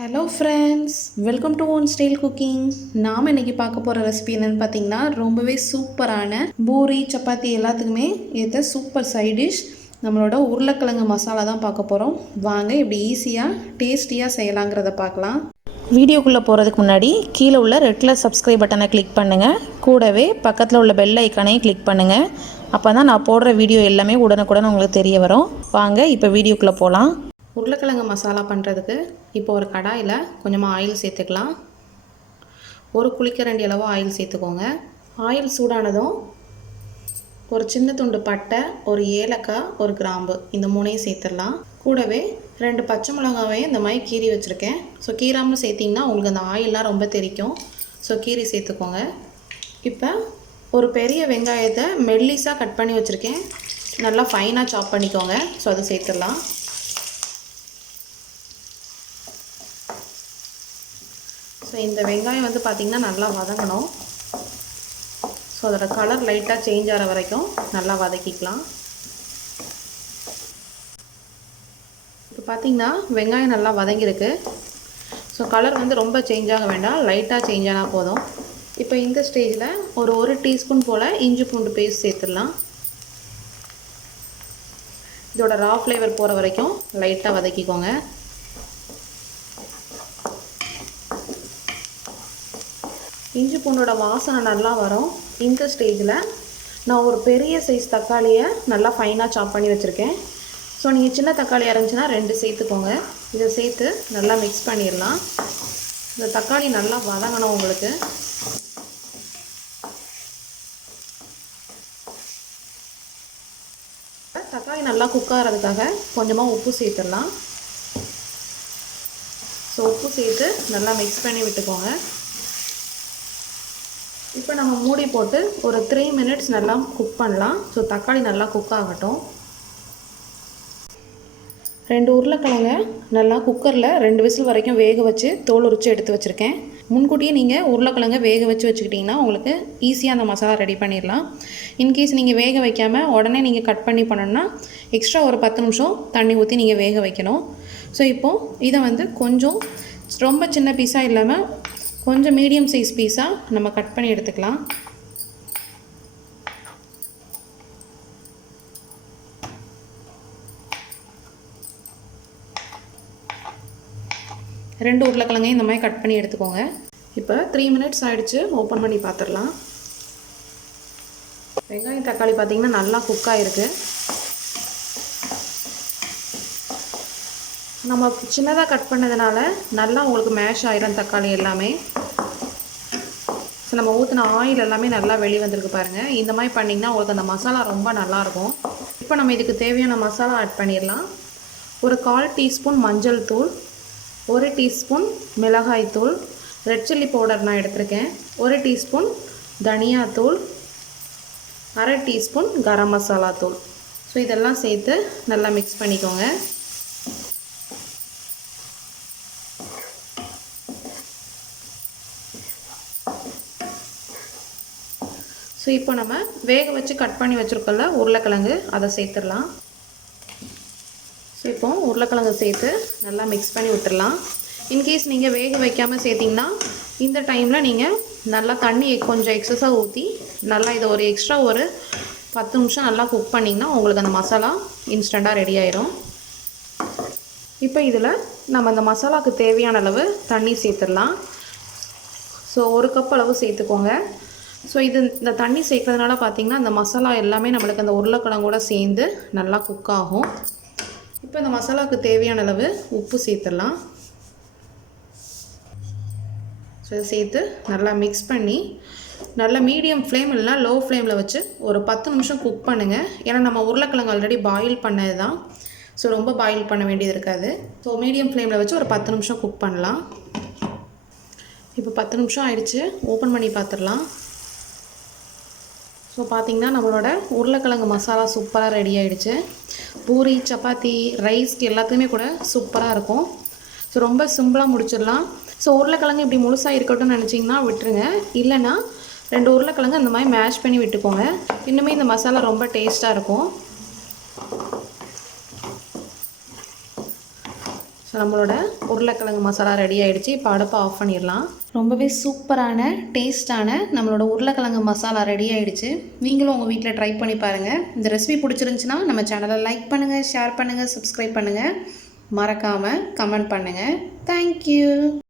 Hello friends, welcome to own style cooking. நாம் இன்றைக்கி பார்க்க போகிற ரெசிபி என்னென்னு பார்த்தீங்கன்னா ரொம்பவே சூப்பரான பூரி சப்பாத்தி எல்லாத்துக்குமே ஏற்ற சூப்பர் சைடிஷ் நம்மளோட உருளைக்கிழங்கு மசாலா தான் பார்க்க போகிறோம். வாங்க இப்படி ஈஸியாக டேஸ்டியாக செய்யலாங்கிறத பார்க்கலாம். வீடியோக்குள்ளே போகிறதுக்கு முன்னாடி கீழே உள்ள ரெட் கலர் சப்ஸ்கிரைப் பட்டனை கிளிக் பண்ணுங்கள். கூடவே பக்கத்தில் உள்ள பெல் ஐக்கானையும் கிளிக் பண்ணுங்கள். அப்போ தான் நான் போடுற வீடியோ எல்லாமே உடனுக்குடன் உங்களுக்கு தெரிய வரும். வாங்க இப்போ வீடியோக்குள்ளே போகலாம். உருளைக்கிழங்கு மசாலா பண்ணுறதுக்கு இப்போ ஒரு கடாயில் கொஞ்சமாக ஆயில் சேர்த்துக்கலாம். ஒரு குளிக்கரண்டி அளவு ஆயில் சேர்த்துக்கோங்க. ஆயில் சூடானதும் ஒரு சின்ன துண்டு பட்டை, ஒரு ஏலக்காய், ஒரு கிராம்பு இந்த மூணையும் சேர்த்துடலாம். கூடவே 2 பச்சை மிளகாவையும் இந்த மாதிரி கீறி வச்சுருக்கேன். ஸோ கீராமல் சேர்த்திங்கன்னா உங்களுக்கு அந்த ஆயிலெலாம் ரொம்ப தெரிக்கும். ஸோ கீரி சேர்த்துக்கோங்க. இப்போ ஒரு பெரிய வெங்காயத்தை மெல்லிஸாக கட் பண்ணி வச்சுருக்கேன். நல்லா ஃபைனாக சாப் பண்ணிக்கோங்க. ஸோ அதை சேர்த்துடலாம். ஸோ இந்த வெங்காயம் வந்து பார்த்திங்கன்னா நல்லா வதங்கணும். ஸோ அதோட கலர் லைட்டாக சேஞ்ச் ஆகிற வரைக்கும் நல்லா வதக்கிக்கலாம். இப்போ பார்த்திங்கன்னா வெங்காயம் நல்லா வதங்கியிருக்கு. ஸோ கலர் வந்து ரொம்ப சேஞ்ச் ஆக வேண்டாம், லைட்டாக சேஞ்ச் ஆனால் போதும். இப்போ இந்த ஸ்டேஜில் ஒரு டீஸ்பூன் போல் இஞ்சி பூண்டு பேஸ்ட் சேர்த்துடலாம். இதோட ரா ஃப்ளேவர் போகிற வரைக்கும் லைட்டாக வதக்கிக்கோங்க. இஞ்சி பூண்டோட வாசனை நல்லா வரும். இந்த ஸ்டேஜில் நான் ஒரு பெரிய சைஸ் தக்காளியை நல்லா ஃபைனாக சாப் பண்ணி வச்சுருக்கேன். ஸோ நீங்கள் சின்ன தக்காளியாக இருந்துச்சுன்னா 2 சேர்த்துக்கோங்க. இதை சேர்த்து நல்லா மிக்ஸ் பண்ணிடலாம். இந்த தக்காளி நல்லா வதங்கணும். உங்களுக்கு தக்காளி நல்லா குக் ஆகிறதுக்காக கொஞ்சமாக உப்பு சேர்த்துடலாம். ஸோ உப்பு சேர்த்து நல்லா மிக்ஸ் பண்ணி விட்டுக்கோங்க. இப்போ நம்ம மூடி போட்டு ஒரு 3 மினிட்ஸ் நல்லா குக் பண்ணலாம். ஸோ தக்காளி நல்லா குக் ஆகட்டும். 2 உருளைக்கிழங்க நல்லா குக்கரில் 2 விசில் வரைக்கும் வேக வச்சு தோல் உரித்து எடுத்து வச்சுருக்கேன். முன்கூட்டியே நீங்கள் உருளைக்கிழங்க வேக வச்சு வச்சுக்கிட்டிங்கன்னா உங்களுக்கு ஈஸியாக அந்த மசாலா ரெடி பண்ணிடலாம். இன்கேஸ் நீங்கள் வேக வைக்காமல் உடனே நீங்கள் கட் பண்ணி பண்ணணுன்னா எக்ஸ்ட்ரா ஒரு 10 நிமிஷம் தண்ணி ஊற்றி நீங்கள் வேக வைக்கணும். ஸோ இப்போது இதை வந்து கொஞ்சம் ரொம்ப சின்ன பீஸாக இல்லாமல் கொஞ்சம் மீடியம் சைஸ் பீஸாக நம்ம கட் பண்ணி எடுத்துக்கலாம். ரெண்டு உருளைக்கிழங்கையும் இந்த மாதிரி கட் பண்ணி எடுத்துக்கோங்க. இப்போ 3 மினிட்ஸ் ஆகிடுச்சு. ஓப்பன் பண்ணி பார்த்துடலாம். வெங்காயம் தக்காளி பார்த்திங்கன்னா நல்லா குக் ஆகிருக்கு. நம்ம சின்னதாக கட் பண்ணதுனால நல்லா உங்களுக்கு மேஷ் ஆயிரும் தக்காளி எல்லாமே. ஸோ நம்ம ஊற்றின ஆயில் எல்லாமே நல்லா வெளியே வந்திருக்கு பாருங்கள். இந்த மாதிரி பண்ணிங்கன்னா உங்களுக்கு அந்த மசாலா ரொம்ப நல்லாயிருக்கும். இப்போ நம்ம இதுக்கு தேவையான மசாலா ஆட் பண்ணிடலாம். ஒரு 1/4 டீஸ்பூன் மஞ்சள் தூள், 1 டீஸ்பூன் மிளகாய் தூள், ரெட் சில்லி பவுடர் நான் எடுத்திருக்கேன், 1 டீஸ்பூன் தனியாத்தூள், 1/2 டீஸ்பூன் கரம் மசாலா தூள். ஸோ இதெல்லாம் சேர்த்து நல்லா மிக்ஸ் பண்ணிக்கோங்க. ஸோ இப்போ நம்ம வேக வச்சு கட் பண்ணி வச்சுருக்கோம்ல உருளைக்கிழங்கு, அதை சேர்த்துடலாம். ஸோ இப்போ உருளைக்கிழங்கு சேர்த்து நல்லா மிக்ஸ் பண்ணி விட்டுடலாம். இன்கேஸ் நீங்கள் வேக வைக்காமல் சேர்த்திங்கன்னா இந்த டைமில் நீங்கள் நல்லா தண்ணி கொஞ்சம் எக்ஸஸாக ஊற்றி நல்லா இதை ஒரு எக்ஸ்ட்ரா ஒரு 10 நிமிஷம் நல்லா குக் பண்ணிங்கன்னா உங்களுக்கு அந்த மசாலா இன்ஸ்டண்ட்டாக ரெடி ஆயிரும். இப்போ இதில் நம்ம அந்த மசாலாவுக்கு தேவையான அளவு தண்ணி சேர்த்துடலாம். ஸோ 1 கப் அளவு சேர்த்துக்கோங்க. ஸோ இந்த தண்ணி சேர்க்கறதுனால பார்த்திங்கன்னா அந்த மசாலா எல்லாமே நம்மளுக்கு அந்த உருளைக்கிழங்கோட சேர்ந்து நல்லா குக் ஆகும். இப்போ இந்த மசாலாவுக்கு தேவையான அளவு உப்பு சேர்த்துடலாம். ஸோ இதை சேர்த்து நல்லா மிக்ஸ் பண்ணி நல்லா மீடியம் ஃப்ளேம் இல்லைனா லோ ஃப்ளேமில் வச்சு ஒரு 10 நிமிஷம் குக் பண்ணுங்கள். ஏன்னா நம்ம உருளைக்கிழங்கு ஆல்ரெடி பாயில் பண்ணது தான். ஸோ ரொம்ப பாயில் பண்ண வேண்டியது இருக்காது. ஸோ மீடியம் ஃப்ளேமில் வச்சு ஒரு 10 நிமிஷம் குக் பண்ணலாம். இப்போ 10 நிமிஷம் ஆயிடுச்சு. ஓப்பன் பண்ணி பார்த்துடலாம். ஸோ பார்த்திங்கன்னா நம்மளோட உருளைக்கிழங்கு மசாலா சூப்பராக ரெடி ஆகிடுச்சு. பூரி சப்பாத்தி ரைஸ்க்கு எல்லாத்துக்குமே கூட சூப்பராக இருக்கும். ஸோ ரொம்ப சிம்பிளாக முடிச்சிடலாம். ஸோ உருளைக்கிழங்கு இப்படி முழுசாக இருக்கட்டும்னு நினச்சிங்கன்னா விட்டுருங்க. இல்லைன்னா 2 உருளைக்கிழங்கு அந்த மாதிரி மேஷ் பண்ணி விட்டுக்கோங்க. இன்னுமே இந்த மசாலா ரொம்ப டேஸ்ட்டாக இருக்கும். ஸோ நம்மளோட உருளைக்கிழங்கு மசாலா ரெடி ஆகிடுச்சு. இப்போ அடுப்பை ஆஃப் பண்ணிடலாம். ரொம்பவே சூப்பரான டேஸ்டான நம்மளோட உருளைக்கிழங்கு மசாலா ரெடி ஆகிடுச்சு. நீங்களும் உங்கள் வீட்டில் ட்ரை பண்ணி பாருங்கள். இந்த ரெசிபி பிடிச்சிருந்துச்சுன்னா நம்ம சேனலை லைக் பண்ணுங்கள், ஷேர் பண்ணுங்கள், சப்ஸ்கிரைப் பண்ணுங்கள், மறக்காமல் கமெண்ட் பண்ணுங்கள். தேங்க்யூ.